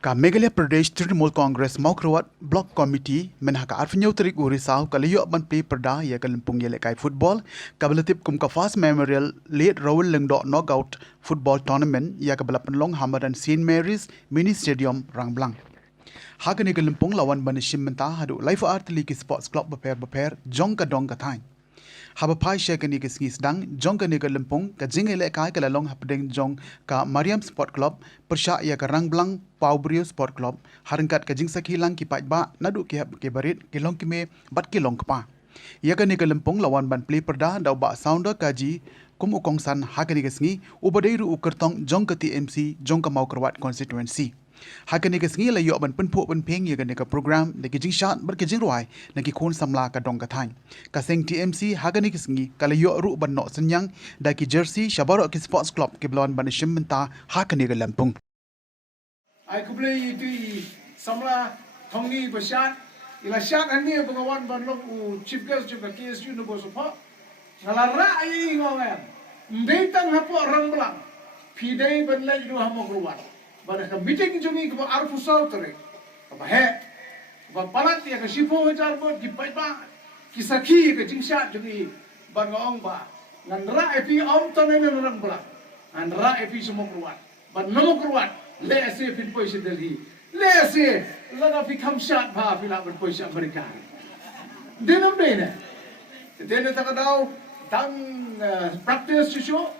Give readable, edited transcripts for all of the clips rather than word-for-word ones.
Ka Meghalaya Pradesh Trinamool Congress Mawphor Block Committee menhaka arfnyau tarik urisau kalayo ban play perda ya kalampung yele kai football kabalatip kum ka fast memorial late Raul Lengdo knockout football tournament ya kabalapan long Hamadan St Mary's Mini Stadium Rangblang. Hakani kalampung lawan banishim menta hadu live art league sports club beper jong ka dong ka thai. Haba pai shekani ke sngis dang jong ka ni kalampung ka jingele kai ka lalong hapdeng jong ka Mariam Sport Club persya ya ka Rangblang briew Sport Club harangkat ka jing sakhilang ki pai ba nadu ke barit ke long ki me bat ki long kpa ya ka ni kalampung lawan ban play perda dau ba Sounder Cajee kum ukong san hakani ke sngi ubadeiru ukertong jong ka TMC jong ka Mawphor constituency. Hakani ke sngi la yo ban penpu ban peng ya ka program de ki jing shat bar ke jing ruai na ki khon samla ka dong ka thai ka seng TMC hakani ke sngi kala yo ru ban no senyang da ki jersey shabaro ki sports club ki blon ban shimenta hakani ke lampung ai kuble itu samla thongni bashat ila shat anni bagawan ban lok u chief guest juga KSU no bosopa ngalara ai ngongan ndetang hapo Rangblang pidai ban lai du hamo gruwan ban ka meeting jungi ko arfu sal tere ba he ba palat ya ka sipo hajar bo di pai ba kisaki ka jingsha jungi ban ngong ba nganra epi om tanen Rangblang nganra epi semua gruwan ban no gruwan let's say pin poise Delhi let's say lana become shot ba pila ban poise Amerika denam bene dene takadaw dang practice to show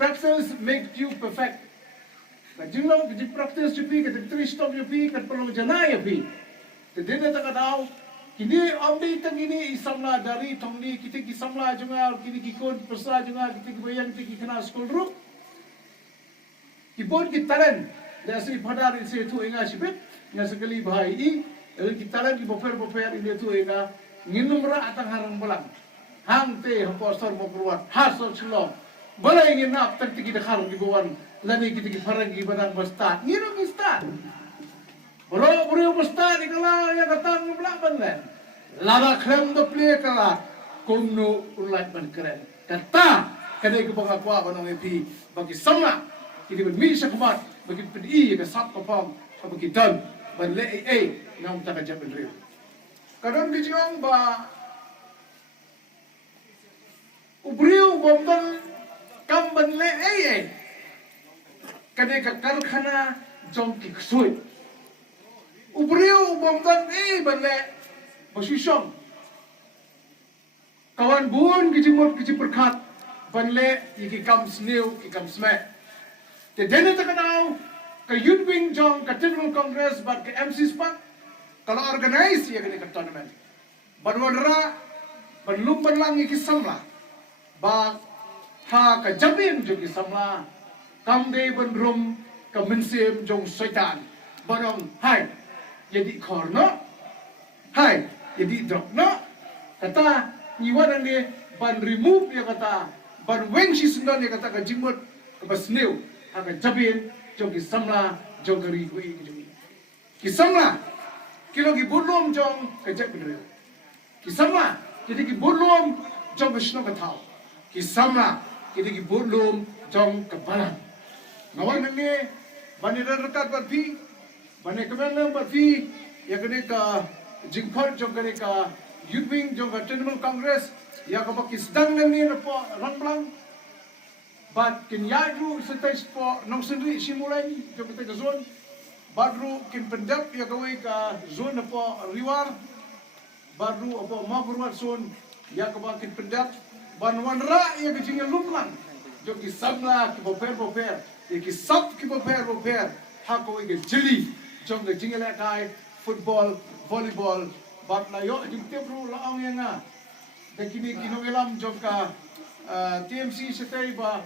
practice make you perfect ka jinglo di practice to be ka three stop you be ka pelong janai be dene takadaw kini ambi tang ini isamla dari thongni kita ki samla junga kini ki kon persa junga kita ki bayang ki kena school ru Kibon kitaran, dari padar ini tu enga sibet, enga sekali bahai ini, kitaran di boper ini tu enga nginumra atang Rangblang, hang te hamposor Mawphor, hasor celong, balai ingin nak tak kita harung di bawah, lani kita farang di badan bestar, ngirum bestar, bro bestar di kala yang katang Rangblang banlan, lada krem do play kala, kumno ulat ban keren, kata kadai kebangga kuah banong epi bagi sama. Kita bermisah kemat bagi pedi ke sap kapang bagi dan ban le eiei ngam tak ajak briew kadang ke jong ba briew bomban kam ban le eiei kade ka kharkhana jong ki ksuid briew bomban ban le bosishom kawan buon ki jimot ki perkhat ban le ki kam snew ki kam smack the dene takadaw ka youth wing jong ka Trinamool Congress but ka MC Spark kalau organize ya ka tournament banwadra banlumban lang ikisamla ba ha ka jabin jong isamla kamde banrum ka mensim jong syaitan barong hai jadi korno hai jadi drop no kata niwanan ni ban remove ya kata ban weng si sundan ya kata ka jimot ka basnew akan jabin jong ki samla jong kari hui ki samla kilo ki bulum jong ka jab briew ki samla jadi ki bulum jong ka shno ka thau ki samla jadi ki bulum jong ka balang ngawan ni bani rakat bat phi bani kemen bat phi ya kene ka jingphar jong kene ka youth wing jong ka Trinamool Congress ya ka bakis dang ni po Rangblang but kin yadru setais po nong sendiri simulai jom kita ke zon badru kin pendap ya kawai ka zon po riwar badru apa Mawphor zon ya ka kin pendap banwanra ya ke jinga lumlang jom ki samla ki boper ya ki sap ki boper ha kawai ke jeli jom ke jinga la kai football volleyball bat la yo jom tebru laong yang na de kini kinongelam jom ka TMC setai ba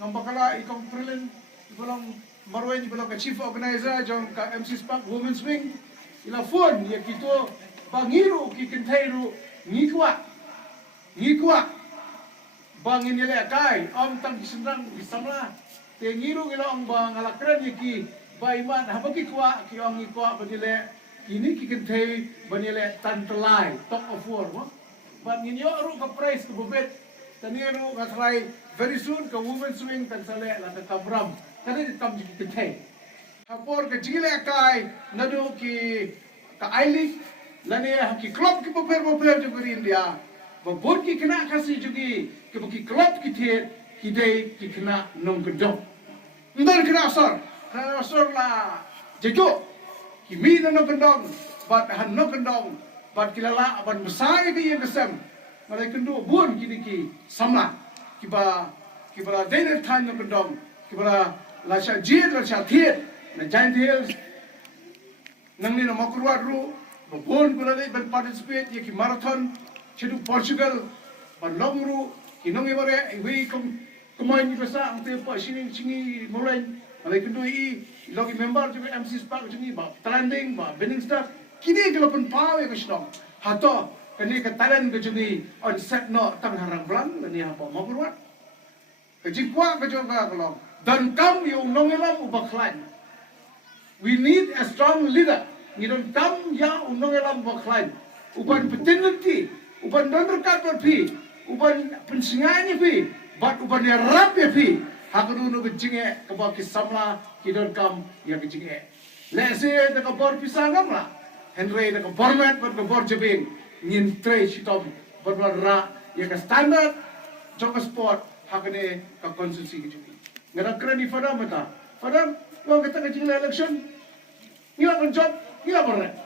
ngambakala ikong prilin ibolong marwen ibolong ka chief organizer jong ka MC Spark women's wing ila phone ya kito bangiru kikentairu ngikwa bangin nila kai om tang kisendang bisamla te ngiru ila ong bang alakran ki baiman habaki kwa ki ong ngikwa banile kini kikentai banile tantelai top of war mo bangin yo ru ka price ko bobet taniru ka try very soon ka women's wing tan sale la ka kabram kada kam ji kitay Mawphor ke jile kai nadu ki ka eiei lane ki klub ki paper juga India babur ki kena kasih juga ki klub ki the ki dei ki kena nong kedong ndar kena asar la jejo ki mi nong kedong bat han nong kedong bat kilala ban mesai ki yang kesem malai kendo bun kini ki samla ki ba dei time nong kedong ki ba la sha jid la sha thiet na giant hills nang ni na makurwa ru bapun pula dai ban participate ye ki marathon chedu Portugal ban longru ki nong ibare wi kumain ni basa ang te pa singi mulai malai kendo I logi member juga MC Spark jungi ba trending ba winning stuff kini gelapan pawe ke snong hato kani ka talent ke jungi on set no tang harang blang ni apa makurwa ke jikwa ke jonga kolong dan kam yung nong elam ubaklan. We need a strong leader. Ni don kam ya unong elam baklan. Uban petinti, uban donderkat pi, uban pensingani pi, bat uban ya rap ya pi. Hakunu no jinge ka ba ki samla ki don kam ya ki jinge. Lese de ka bor pisangam la. Henry de ka bormet bat ka bor jebing. Ngin tre shitom bat ra ya ka standard jong sport hakane ka konstitusi ki jinge. Ngara krani fada mata. Fada lo kita ka jinge election. Ngila pun job, ngila pun rek.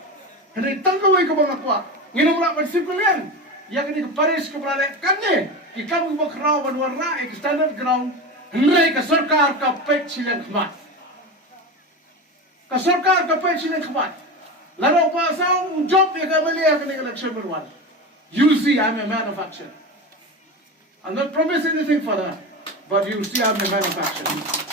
Henry tangkawai ke bang akwa. Nginum lah bersih kulian. Yang ini ke Paris ke beralek kan ni. Ikam ke bakrau berwarna ek standard ground. Henry ke sarkar ke pek silen khmat. Ke sarkar ke pek silen khmat. Lalu pasal job yang ke belia ke election berwan. You see, I'm a man of action. I'm not promising anything for that, but you see, I'm a man of action.